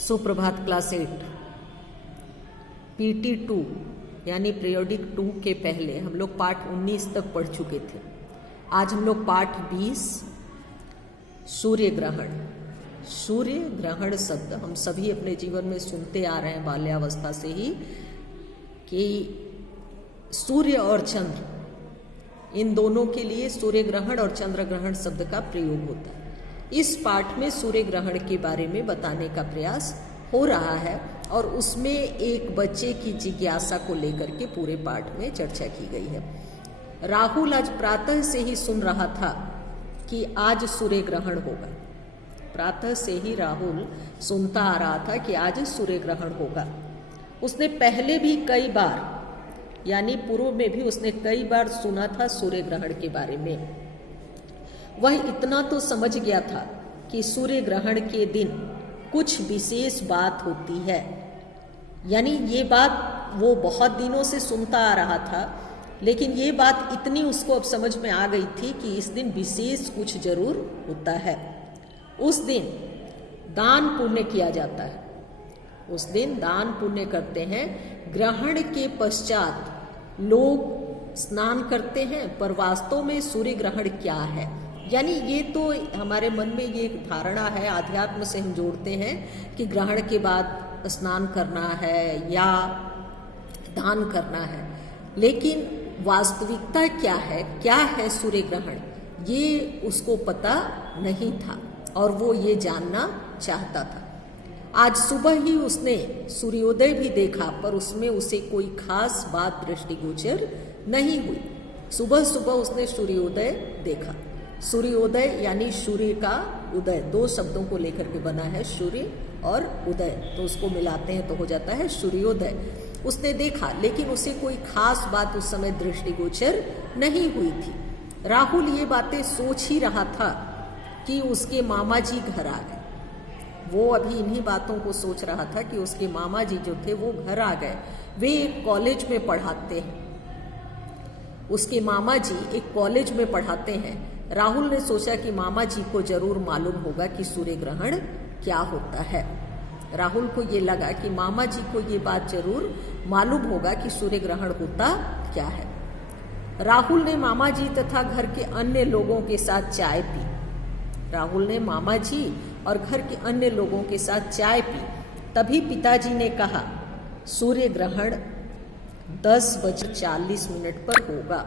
सुप्रभात class 8 PT 2 यानी periodic 2 के पहले हम लोग पाठ 19 तक पढ़ चुके थे। आज हम लोग पाठ 20 सूर्य ग्रहण। सूर्य ग्रहण शब्द हम सभी अपने जीवन में सुनते आ रहे हैं बाल्यावस्था से ही कि सूर्य और चंद्र, इन दोनों के लिए सूर्य ग्रहण और चंद्र ग्रहण शब्द का प्रयोग होता है। इस पाठ में सूर्य ग्रहण के बारे में बताने का प्रयास हो रहा है और उसमें एक बच्चे की जिज्ञासा को लेकर के पूरे पाठ में चर्चा की गई है। राहुल आज प्रातः से ही सुन रहा था कि आज सूर्य ग्रहण होगा। प्रातः से ही राहुल सुनता आ रहा था कि आज सूर्य ग्रहण होगा। उसने पहले भी कई बार यानी पूर्व में भी उसने कई बार सुना था सूर्य ग्रहण के बारे में। वह इतना तो समझ गया था कि सूर्य ग्रहण के दिन कुछ विशेष बात होती है, यानी ये बात वो बहुत दिनों से सुनता आ रहा था, लेकिन ये बात इतनी उसको अब समझ में आ गई थी कि इस दिन विशेष कुछ जरूर होता है। उस दिन दान पुण्य किया जाता है। उस दिन दान पुण्य करते हैं। ग्रहण के पश्चात लोग स्नान करते हैं, पर वास्तव में सूर्य ग्रहण क्या है, यानी ये तो हमारे मन में ये एक धारणा है, आध्यात्म से हम जोड़ते हैं कि ग्रहण के बाद स्नान करना है या दान करना है, लेकिन वास्तविकता क्या है सूर्य ग्रहण, ये उसको पता नहीं था और वो ये जानना चाहता था। आज सुबह ही उसने सूर्योदय भी देखा, पर उसमें उसे कोई खास बात दृष्टिगोचर नहीं हुई। सुबह सुबह उसने सूर्योदय देखा। सूर्योदय यानी सूर्य का उदय, दो शब्दों को लेकर के बना है, सूर्य और उदय, तो उसको मिलाते हैं तो हो जाता है सूर्योदय। उसने देखा, लेकिन उसे कोई खास बात उस समय दृष्टिगोचर नहीं हुई थी। राहुल ये बातें सोच ही रहा था कि उसके मामा जी घर आ गए। वो अभी इन्हीं बातों को सोच रहा था कि उसके मामा जी जो थे वो घर आ गए। वे एक कॉलेज में पढ़ाते हैं। उसके मामा जी एक कॉलेज में पढ़ाते हैं। राहुल ने सोचा कि मामा जी को जरूर मालूम होगा कि सूर्य ग्रहण क्या होता है। राहुल को ये लगा कि मामा जी को ये बात जरूर मालूम होगा कि सूर्य ग्रहण होता क्या है। राहुल ने मामा जी तथा घर के अन्य लोगों के साथ चाय पी। राहुल ने मामा जी और घर के अन्य लोगों के साथ चाय पी। तभी पिताजी ने कहा, सूर्य ग्रहण 10:40 पर होगा।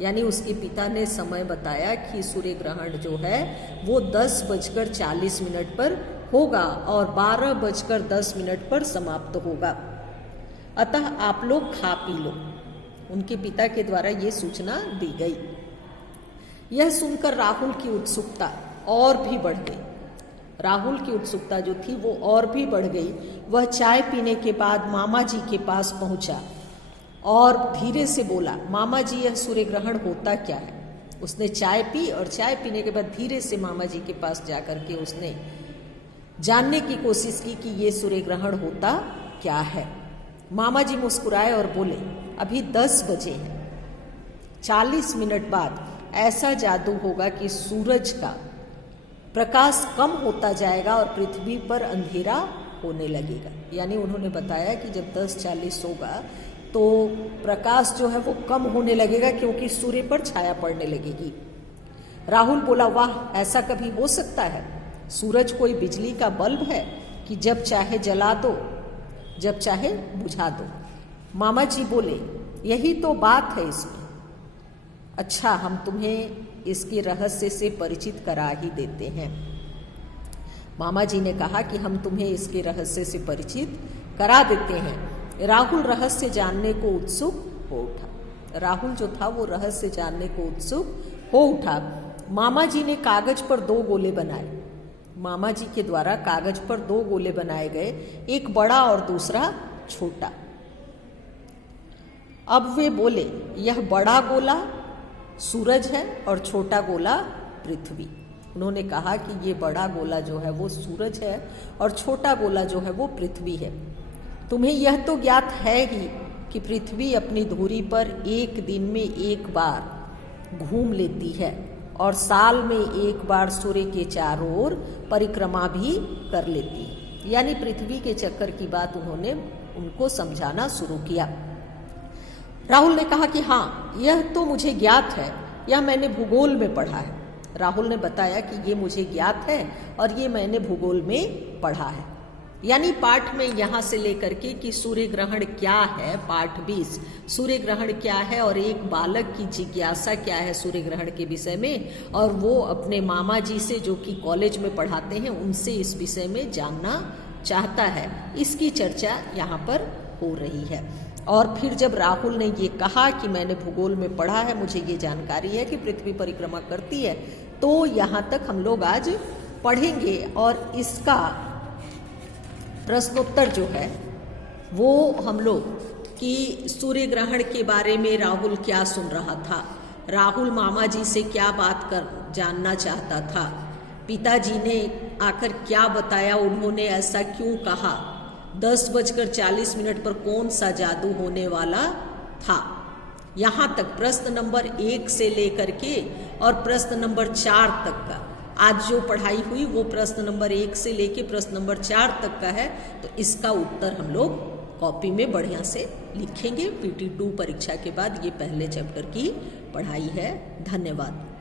यानी उसके पिता ने समय बताया कि सूर्य ग्रहण जो है वो 10:40 पर होगा और 12:10 पर समाप्त होगा। अतः आप लोग खा पी लो। उनके पिता के द्वारा ये सूचना दी गई। यह सुनकर राहुल की उत्सुकता और भी बढ़ गई। राहुल की उत्सुकता जो थी वो और भी बढ़ गई। वह चाय पीने के बाद मामा जी के पास पहुंचा और धीरे से बोला, मामा जी यह सूर्य ग्रहण होता क्या है। उसने चाय पी और चाय पीने के बाद धीरे से मामा जी के पास जाकर के उसने जानने की कोशिश की कि ये सूर्य ग्रहण होता क्या है। मामा जी मुस्कुराए और बोले, अभी 10 बजे हैं। 40 मिनट बाद ऐसा जादू होगा कि सूरज का प्रकाश कम होता जाएगा और पृथ्वी पर अंधेरा होने लगेगा। यानी उन्होंने बताया कि जब 10:40 होगा तो प्रकाश जो है वो कम होने लगेगा, क्योंकि सूर्य पर छाया पड़ने लगेगी। राहुल बोला, वाह, ऐसा कभी हो सकता है? सूरज कोई बिजली का बल्ब है कि जब चाहे जला दो, जब चाहे बुझा दो? मामा जी बोले, यही तो बात है इसमें। अच्छा, हम तुम्हें इसके रहस्य से परिचित करा ही देते हैं। मामा जी ने कहा कि हम तुम्हें इसके रहस्य से परिचित करा देते हैं। राहुल रहस्य जानने को उत्सुक हो उठा। राहुल जो था वो रहस्य जानने को उत्सुक हो उठा। मामा जी ने कागज पर 2 गोले बनाए। मामा जी के द्वारा कागज पर 2 गोले बनाए गए, एक बड़ा और दूसरा छोटा। अब वे बोले, यह बड़ा गोला सूरज है और छोटा गोला पृथ्वी। उन्होंने कहा कि ये बड़ा गोला जो है वो सूरज है और छोटा गोला जो है वो पृथ्वी है। तुम्हें यह तो ज्ञात है ही कि पृथ्वी अपनी धुरी पर एक दिन में एक बार घूम लेती है और साल में एक बार सूर्य के चारों ओर परिक्रमा भी कर लेती है। यानी पृथ्वी के चक्कर की बात उन्होंने उनको समझाना शुरू किया। राहुल ने कहा कि हाँ, यह तो मुझे ज्ञात है, यह मैंने भूगोल में पढ़ा है। राहुल ने बताया कि ये मुझे ज्ञात है और ये मैंने भूगोल में पढ़ा है। यानी पाठ में यहाँ से लेकर के कि सूर्य ग्रहण क्या है, पाठ 20 सूर्य ग्रहण क्या है और एक बालक की जिज्ञासा क्या है सूर्य ग्रहण के विषय में, और वो अपने मामा जी से जो कि कॉलेज में पढ़ाते हैं उनसे इस विषय में जानना चाहता है, इसकी चर्चा यहाँ पर हो रही है। और फिर जब राहुल ने ये कहा कि मैंने भूगोल में पढ़ा है, मुझे ये जानकारी है कि पृथ्वी परिक्रमा करती है, तो यहाँ तक हम लोग आज पढ़ेंगे और इसका प्रश्नोत्तर जो है वो हम लोग कि सूर्य ग्रहण के बारे में राहुल क्या सुन रहा था, राहुल मामा जी से क्या बात कर जानना चाहता था, पिताजी ने आकर क्या बताया, उन्होंने ऐसा क्यों कहा, 10:40 पर कौन सा जादू होने वाला था। यहाँ तक प्रश्न नंबर 1 से लेकर के और प्रश्न नंबर 4 तक का आज जो पढ़ाई हुई वो प्रश्न नंबर 1 से लेके प्रश्न नंबर 4 तक का है। तो इसका उत्तर हम लोग कॉपी में बढ़िया से लिखेंगे। PT2 परीक्षा के बाद ये पहले चैप्टर की पढ़ाई है। धन्यवाद।